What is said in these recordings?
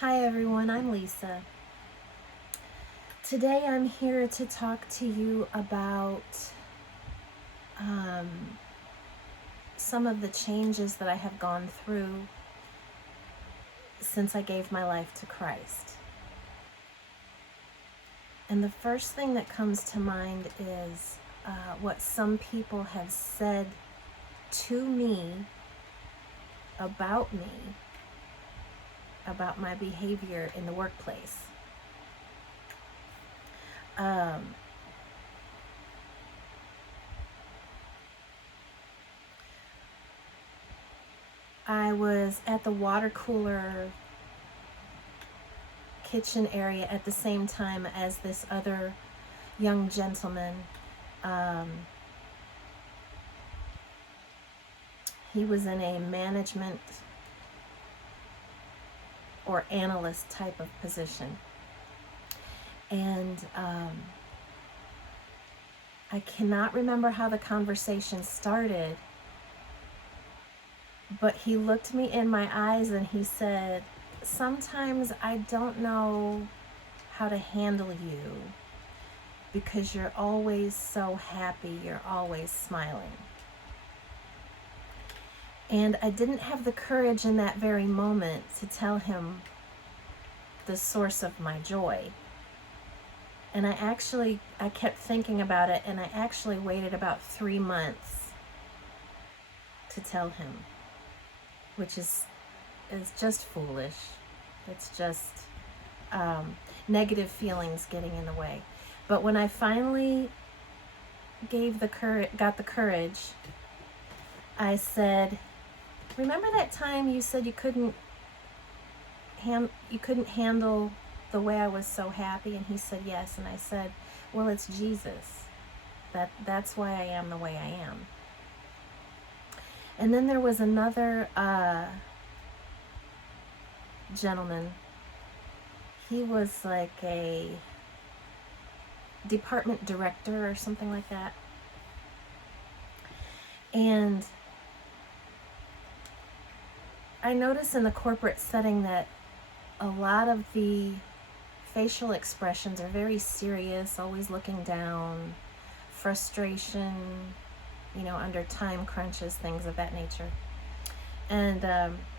Hi everyone, I'm Lisa. Today I'm here to talk to you about um, some of the changes that I have gone through since I gave my life to Christ. And the first thing that comes to mind is what some people have said to me, about my behavior in the workplace. Um, I was at the water cooler kitchen area at the same time as this other young gentleman. He was in a management or analyst type of position. And I cannot remember how the conversation started, but he looked me in my eyes and he said, "Sometimes I don't know how to handle you because you're always so happy, you're always smiling." And I didn't have the courage in that very moment to tell him the source of my joy. And I kept thinking about it, and I actually waited about 3 months to tell him, which is just foolish. It's just negative feelings getting in the way. But when I finally got the courage, I said, "Remember that time you said you couldn't handle the way I was so happy?" And he said, "Yes." And I said, "Well, it's Jesus. That's why I am the way I am." And then there was another gentleman. He was like a department director or something like that. And I noticed in the corporate setting that a lot of the facial expressions are very serious, always looking down, frustration, under time crunches, things of that nature. And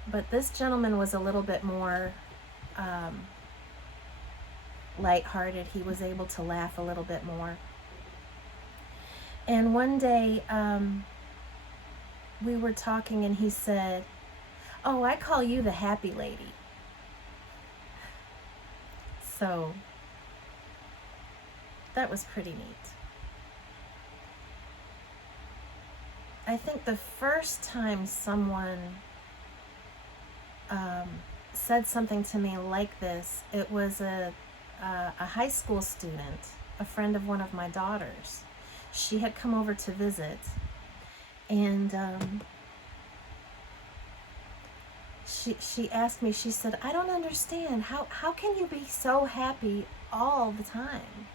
but this gentleman was a little bit more lighthearted. He was able to laugh a little bit more. And one day we were talking and he said, "Oh, I call you the happy lady." So that was pretty neat. I think the first time someone said something to me like this, it was a high school student, a friend of one of my daughters. She had come over to visit, and she asked me, she said, "I don't understand, how can you be so happy all the time?"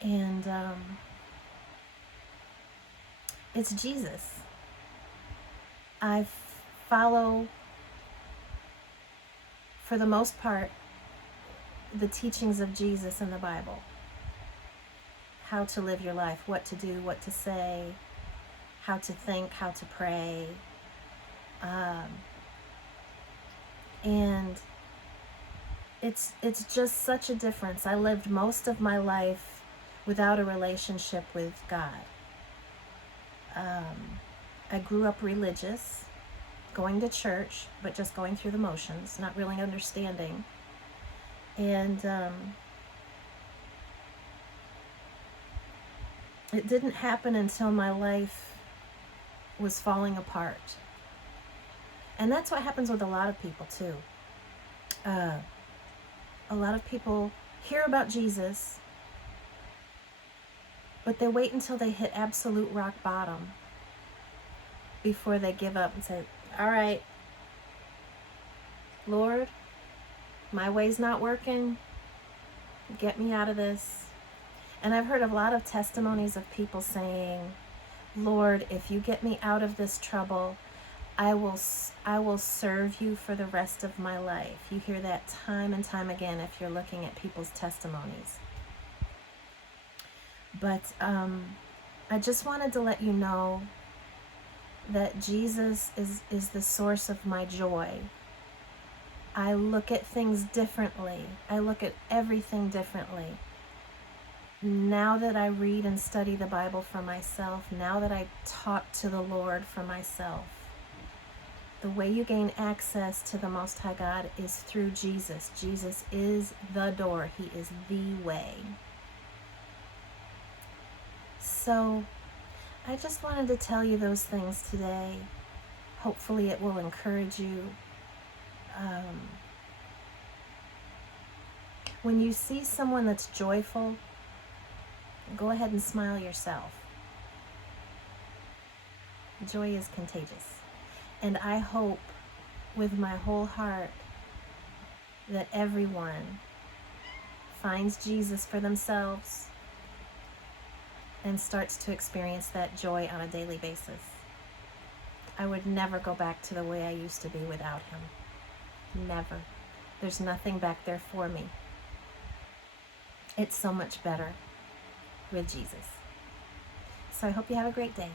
And it's Jesus. I follow, for the most part, the teachings of Jesus in the Bible. How to live your life, what to do, what to say, how to think, how to pray. And it's just such a difference. I lived most of my life without a relationship with God. I grew up religious, going to church, but just going through the motions, not really understanding. And it didn't happen until my life was falling apart. And that's what happens with a lot of people too. A lot of people hear about Jesus, but they wait until they hit absolute rock bottom before they give up and say, "All right, Lord, my way's not working. Get me out of this." And I've heard a lot of testimonies of people saying, "Lord, if you get me out of this trouble, I will serve you for the rest of my life. You hear that time and time again if you're looking at people's testimonies. But I just wanted to let you know that Jesus is the source of my joy. I look at things differently. I look at everything differently. Now that I read and study the Bible for myself, now that I talk to the Lord for myself, the way you gain access to the Most High God is through Jesus. Jesus is the door. He is the way. So I just wanted to tell you those things today. Hopefully it will encourage you. When you see someone that's joyful, go ahead and smile yourself. Joy is contagious. And I hope with my whole heart that everyone finds Jesus for themselves and starts to experience that joy on a daily basis. I would never go back to the way I used to be without him. Never. There's nothing back there for me. It's so much better with Jesus. So I hope you have a great day.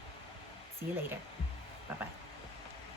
See you later. Bye-bye.